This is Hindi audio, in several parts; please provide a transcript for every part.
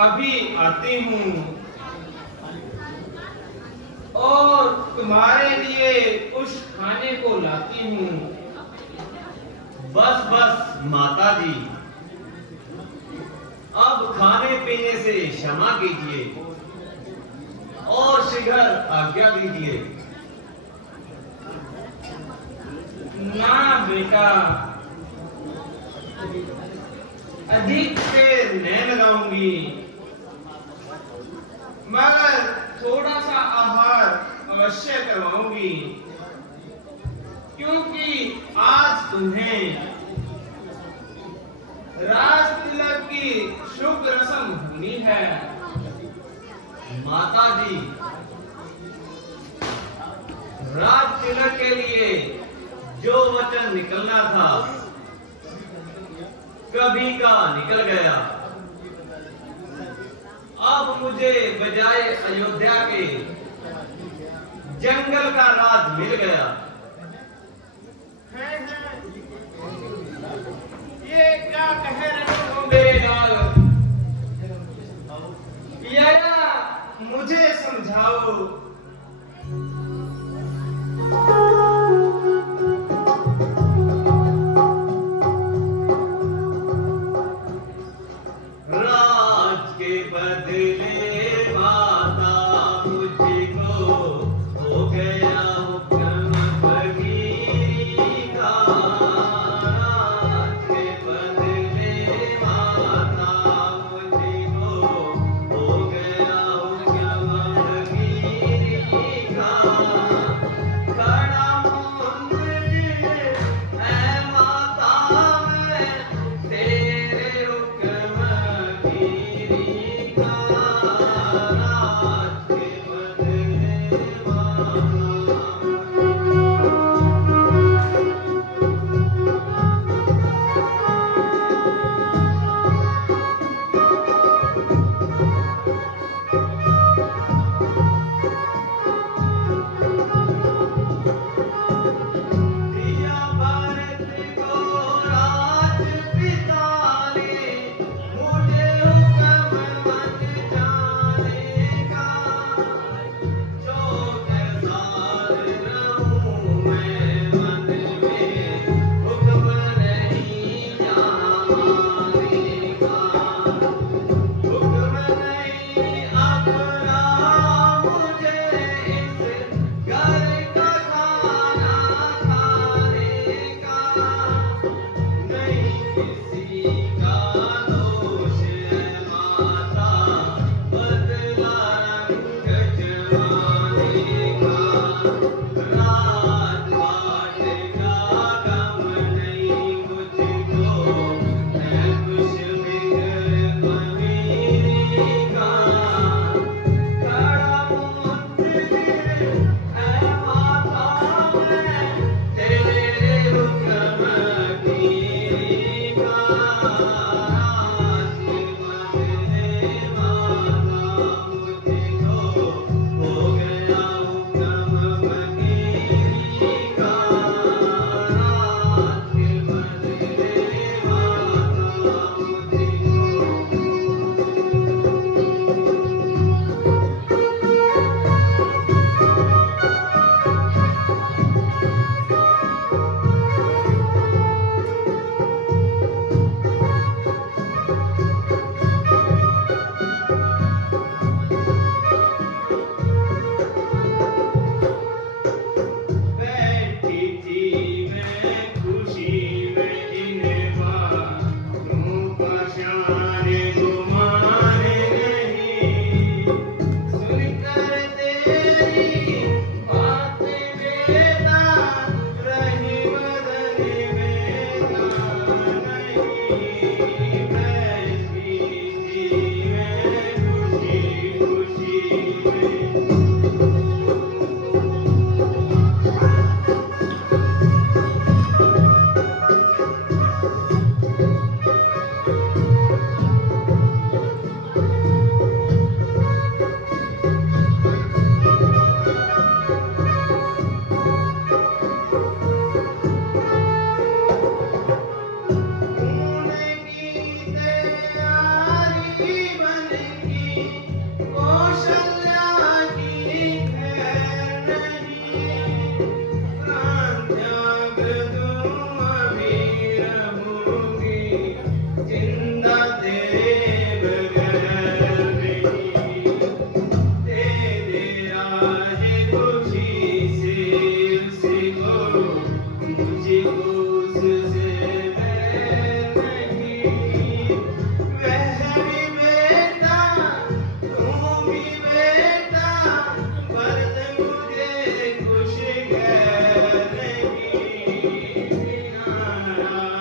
अभी आती हूँ और तुम्हारे लिए कुछ खाने को लाती हूँ। बस बस माता जी, अब खाने पीने से क्षमा कीजिए और शीघ्र आज्ञा दीजिए। ना बेटा, अधिक देर नहीं लगाऊंगी, मगर थोड़ा सा आहार अवश्य करवाऊंगी, क्योंकि आज तुम्हें राज तिलक की शुभ रस्म होनी है। माता जी, राज तिलक के लिए जो वचन निकलना था कभी का निकल गया। अब मुझे बजाय अयोध्या के जंगल का राज मिल गया। हैं? ये क्या कह रहे हो मेरे लाल? यारा मुझे समझाओ। राज के बदले माता मुझको हो गया हुक्म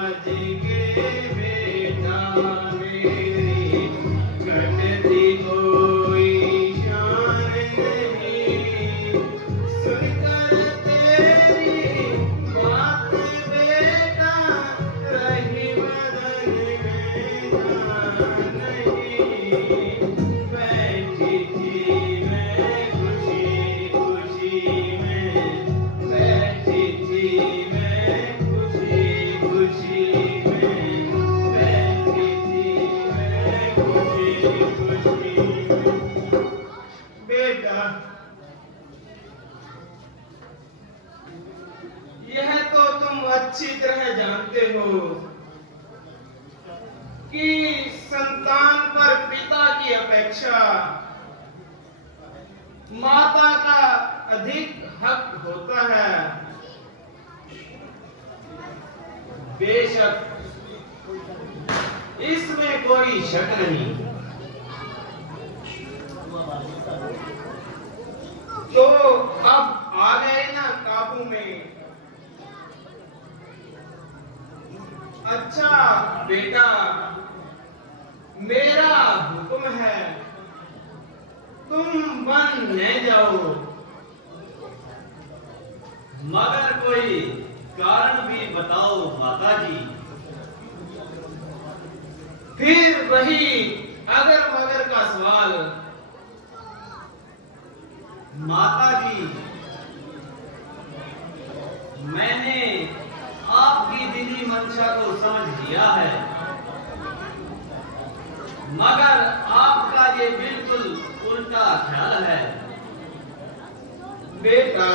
समझ के बेटा मेरी घटती कोई शान नहीं, सुनकर तेरी बात बेटा रही बदन में जान नहीं। बैठी थी मैं खुशी खुशी में, बैठी थी मैं खुशी खुशी में, बैठी थी मैं खुशी खुशी में। बेटा यह तो तुम अच्छी तरह जानते हो कि संतान पर पिता की अपेक्षा माता का अधिक हक होता है। बेशक इसमें कोई शक नहीं। तो अब आ गए ना काबू में। अच्छा बेटा, मेरा हुक्म है, तुम बन न जाओ। मगर कोई कारण भी बताओ माता जी। फिर वही अगर मगर का सवाल। माता जी, मैंने आपकी दिली मंशा को समझ लिया है, मगर आपका ये बिल्कुल उल्टा ख्याल है। बेटा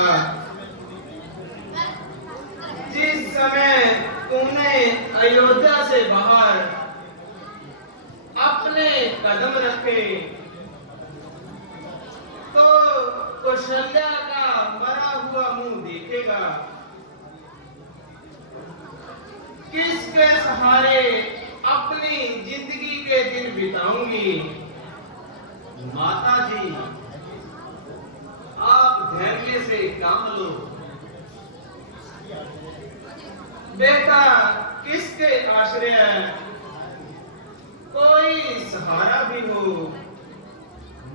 जिस समय तूने अयोध्या से बाहर अपने कदम रखे तो कौशल्या का मरा हुआ मुंह देखेगा। किसके सहारे अपनी जिंदगी के दिन बिताऊंगी। माता जी, आप धैर्य से काम लो। बेटा किसके आश्रय कोई सहारा भी हो।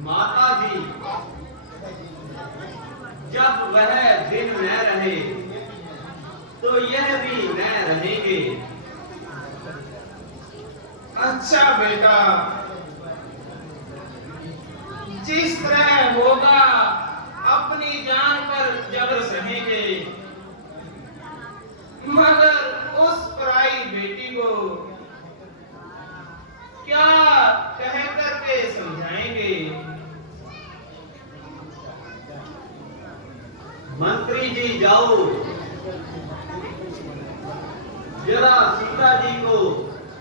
माता जी, जब वह दिन न रहे तो यह भी न रहेंगे। अच्छा बेटा, जिस तरह होगा अपनी जान पर जबर सहेंगे, मगर उस पराई बेटी को क्या कह करके समझाएंगे। मंत्री जी जाओ, जरा सीता जी को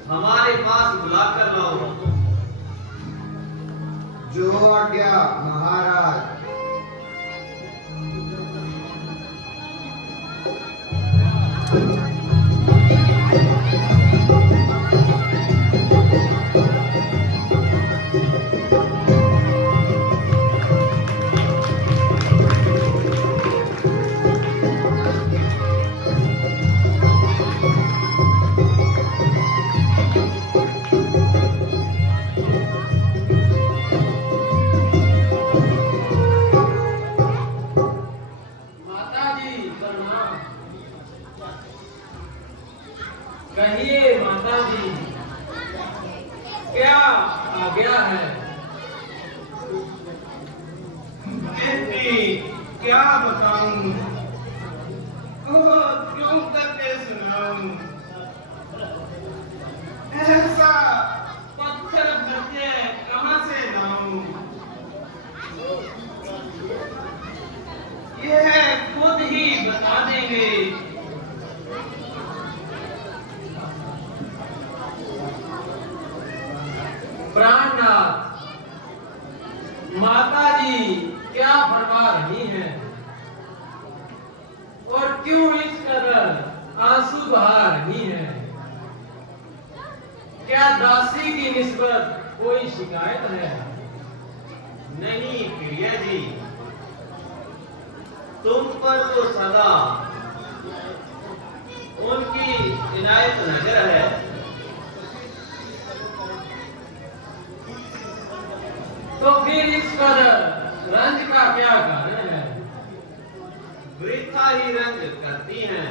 हमारे पास बुलाकर लाओ। जो आज्ञा महाराज। कहिए माता जी, क्या आज्ञा है। बेटी क्या बताऊं, क्यों करके सुनाऊं। ऐसा पत्थर बचे कहां से लाऊं। यह खुद ही बता देंगे। प्राणनाथ, माता जी क्या फरमा रही हैं और क्यों इस कदर आंसू बहा रही हैं। क्या दासी की निस्बत कोई शिकायत है। नहीं प्रिया जी, तुम पर तो सदा उनकी इनायत नजर है। तो फिर इस कदर रंज का क्या कारण है? वृथा ही रंज करती हैं,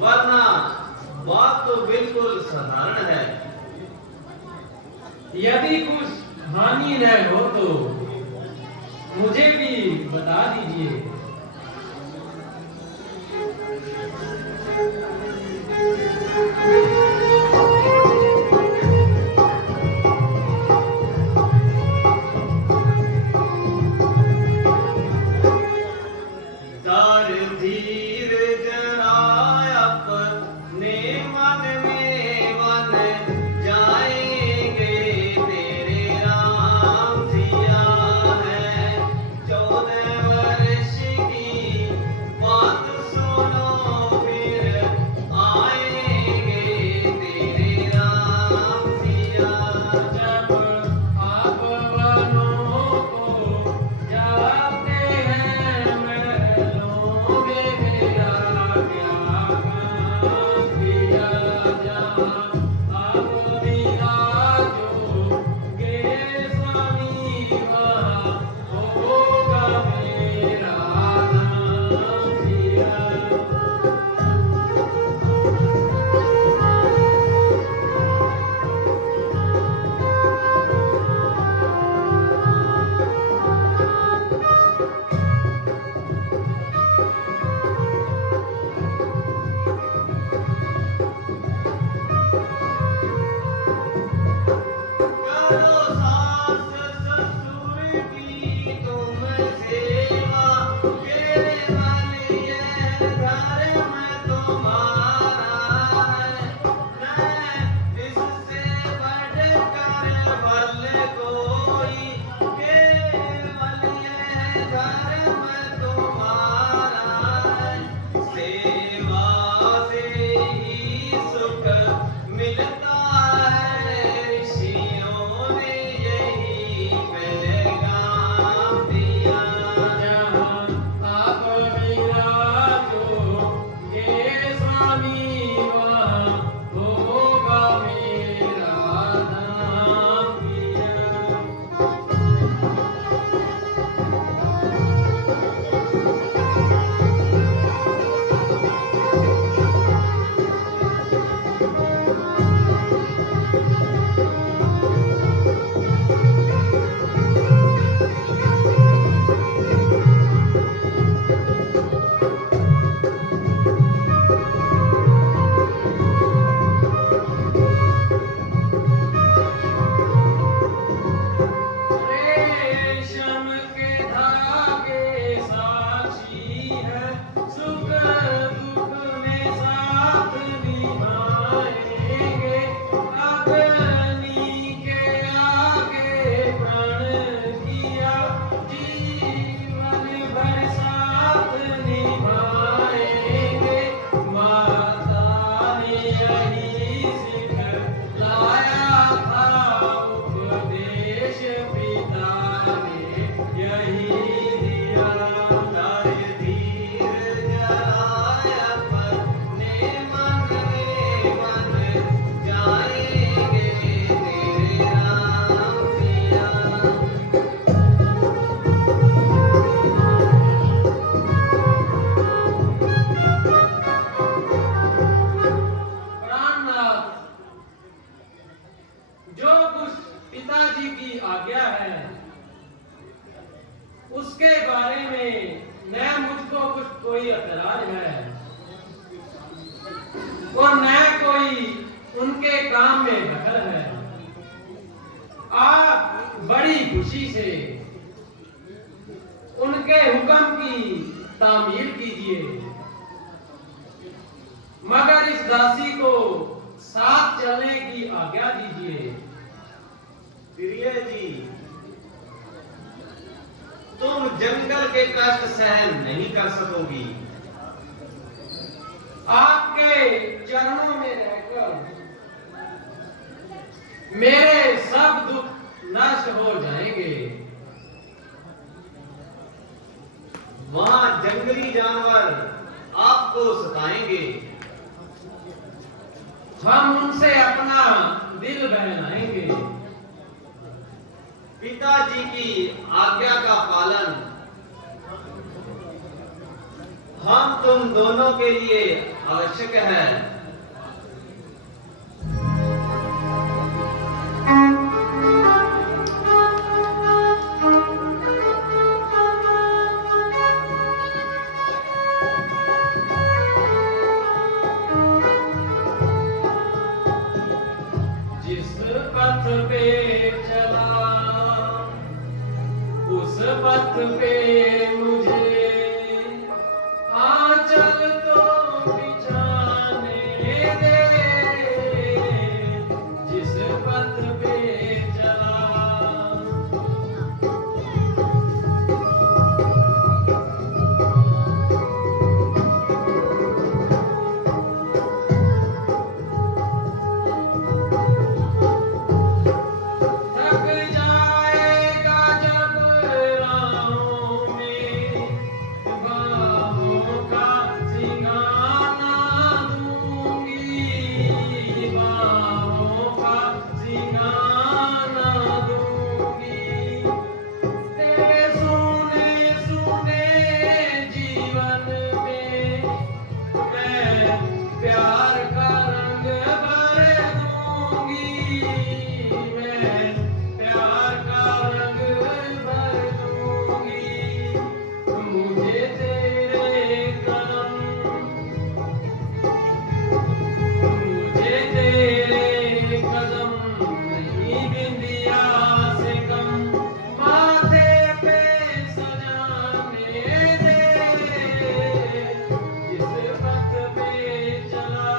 वरना बात तो बिल्कुल साधारण है। यदि कुछ हानि न हो तो मुझे भी बता दीजिए। दार धीर जरा अपने मन में मन जाएंगे, तेरे राम सिया है 14 वर्ष की बात सुनो, फिर आएंगे तेरे राम सिया। जब आप वनों को जाते हैं महलों में मेरा क्या काम किया, जहाँ आप विराजोगे स्वामी वहाँ होगा मेरा नाम सिया। करो सास ससुर की तुम सेवा, केवल ये धर्म तुम्हारा है। न इससे बढ़कर बल कोई, केवल ये धर्म तुम्हारा है। सेवा से ही सुख मिलता है, ऋषियों ने यही पैगाम दिया। जहाँ आप विराजोगे स्वामी वहाँ होगा मेरा नाम पिया। रेशम के धागे साक्षी है, सुख दुख में साथ निभाएंगे। अग्नि के आगे प्रण दिया, जीवन भर साथ निभाएंगे। माता ने यही सिखलाया था, उपदेश पिता ने यही दिया। दार धीर जरा अपने मन में मन जाएंगे, तेरे राम सिया। प्राणनाथ, जो कुछ पिताजी की आज्ञा है उसके बारे में न मुझको कुछ कोई एतराज है और न कोई उनके काम में दखल है। आप बड़ी खुशी से उनके हुक्म की तामील कीजिए, मगर इस दासी को साथ चलने की आज्ञा दीजिए। प्रिय जी, तुम जंगल के कष्ट सहन नहीं कर सकोगी। आपके चरणों में रहकर मेरे सब दुख नष्ट हो जाएंगे। वहां जंगली जानवर आप आपको सताएंगे। हम उनसे अपना दिल बहलाएंगे। पिताजी की आज्ञा का पालन हम तुम दोनों के लिए आवश्यक है। जिस पथ पे चला उस पथ पे मुझे आंचल तो बिछाने दे। जिस पथ पे चला थक जाएगा जब राहों में बाहों का सिंगाना दूंगी। बाहों का सिंगाना दूंगी। तेरे सोने सोने जीवन में मैं प्यार का रंग भर दूंगी। मैं प्यार का रंग भर दूंगी। मुझे तेरे कदम मुझे तेरे कदम नहीं बिंदिया से कम माथे पे सजाने दे। जिस पथ पे चला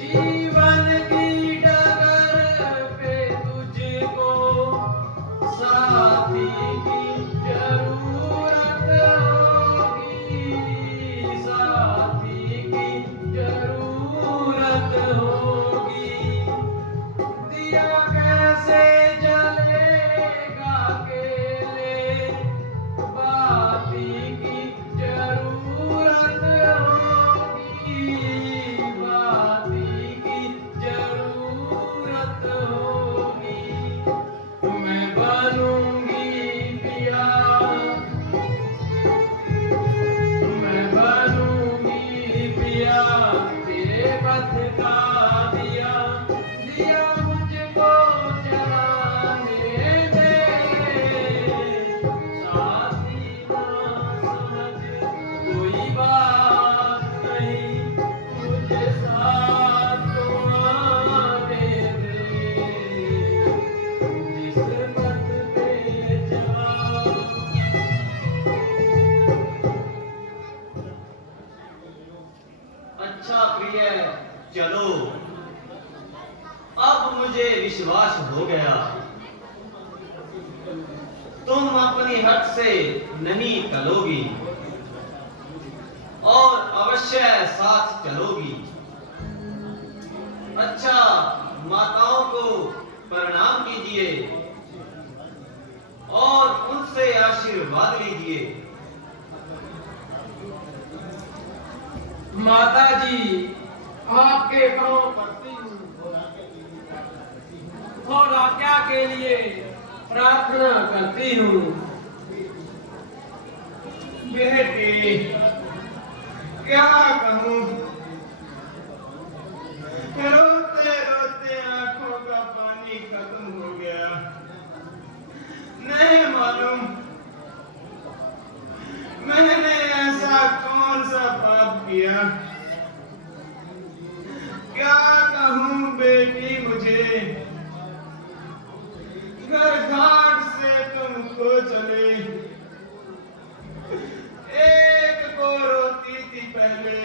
जीवन की डगर पे तुझको साथी की जरूरत होगी। साथी की जरूरत होगी। दिया कैसे जलेगा अकेले बाती की जरूरत होगी। बाती की जरूरत होगी। मैं बनूंगी पिया मैं बनूंगी पिया तेरे पथ का दिया। दिया मुझको जलाने दे। साथी ना समझ कोई बात नहीं। मुझे साथ तो आने दे। जिस पथ पे चला अच्छा प्रिय, चलो। अब मुझे विश्वास हो गया तुम अपनी हट से नहीं टलोगी और अवश्य साथ चलोगी। अच्छा, माताओं को प्रणाम कीजिए और उनसे आशीर्वाद लीजिए। माता जी आपके पांव पड़ती हूँ और आज्ञा के लिए प्रार्थना करती हूँ। बेटी, क्या कहूँ, रोते रोते आंखों का पानी खत्म हो गया। नहीं मालूम मैंने ऐसा कौन सा पाप किया। क्या कहूँ बेटी, मुझे घर घाट से तुमको चले। एक को रोती थी पहले,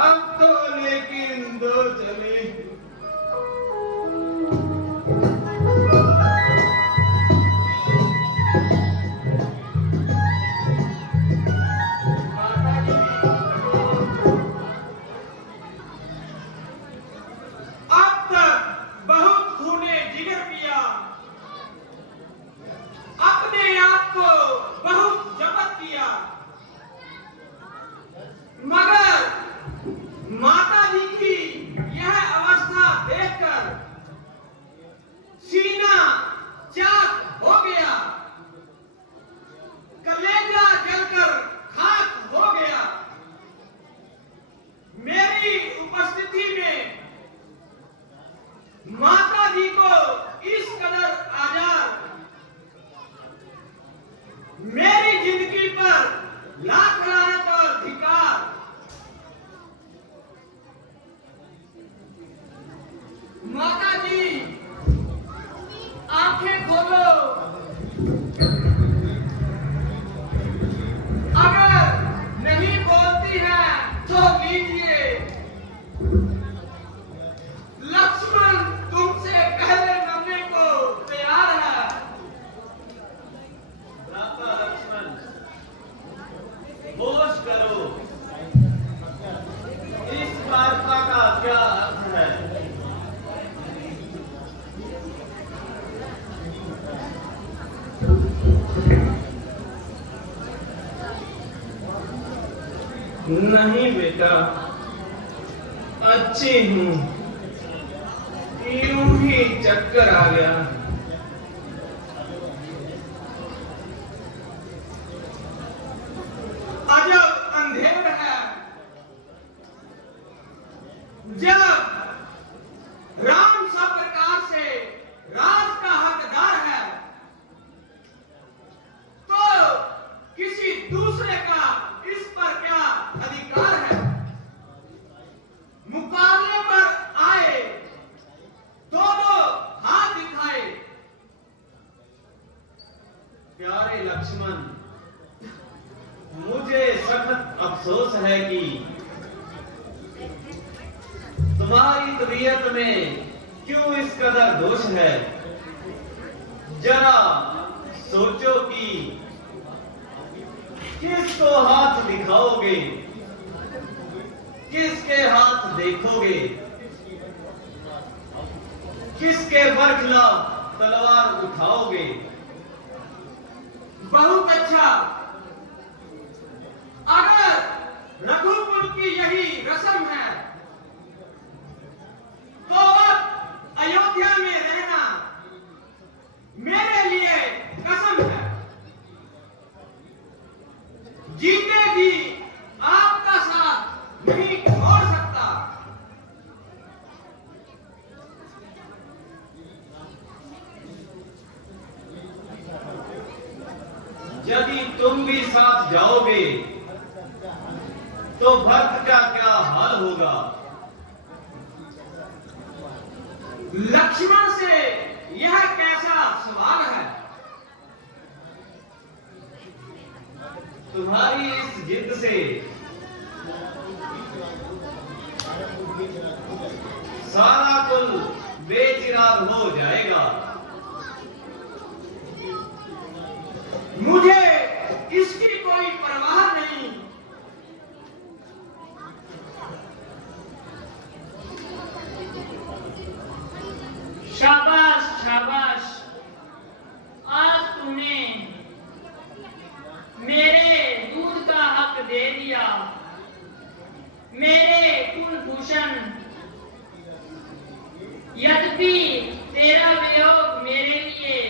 अब तो लेकिन दो चले। लीजिए। लक्ष्मण तुमसे पहले मरने को तैयार है। भ्राता लक्ष्मण, होश करो। इस वार्ता का क्या अर्थ है? नहीं बेटा, अच्छी हूँ। यूं ही चक्कर आ गया। अजब अंधेर है। जब राम सब प्रकार से राज का हकदार है, तो किसी दूसरे का इस पर क्या अधिकार है? मुकाबले पर आए, दोनों हाथ दिखाए। प्यारे लक्ष्मण, मुझे सख्त अफसोस है कि तुम्हारी तबीयत में क्यों इस कदर दोष है। जरा सोचो कि किसको हाथ दिखाओगे, किसके हाथ देखोगे, किसके बरखिलाफ तलवार उठाओगे। बहुत अच्छा। अगर रघुकुल की यही रस्म है, तो अब अयोध्या में रहना मेरे लिए कसम है। जीते जी आपका साथ नहीं छोड़ सकता। यदि तुम भी साथ जाओगे तो भक्त का क्या हाल होगा? लक्ष्मण से यह कैसा सवाल है? तुम्हारी इस जिद से सारा कुल बेचिराग हो जाएगा। मुझे इसकी कोई परवाह नहीं। शाबाश शाबाश, आज तूने मेरे दूध का हक दे दिया। मेरे कुलभूषण, यद्यपि तेरा वियोग मेरे लिए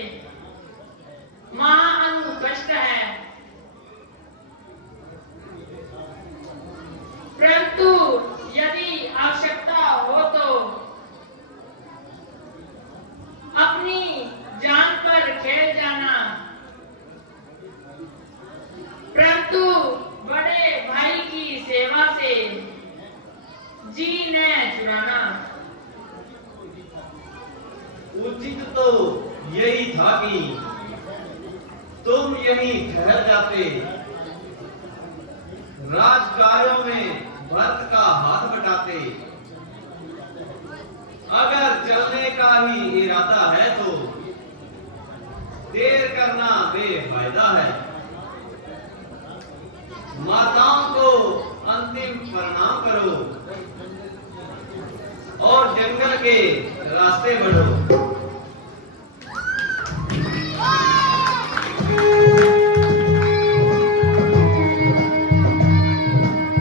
महाअनुकष्ट है, परंतु यदि आवश्यकता हो तो अपनी जान पर खेल जाना, परंतु बड़े भाई की सेवा से जी न चुराना। उचित तो यही था कि तुम यहीं ठहर जाते, राजकार्यों में भरत का हाथ बटाते। अगर चलने का ही इरादा है तो देर करना बेफायदा है। माताओं को अंतिम प्रणाम करो और जंगल के रास्ते बढ़ो।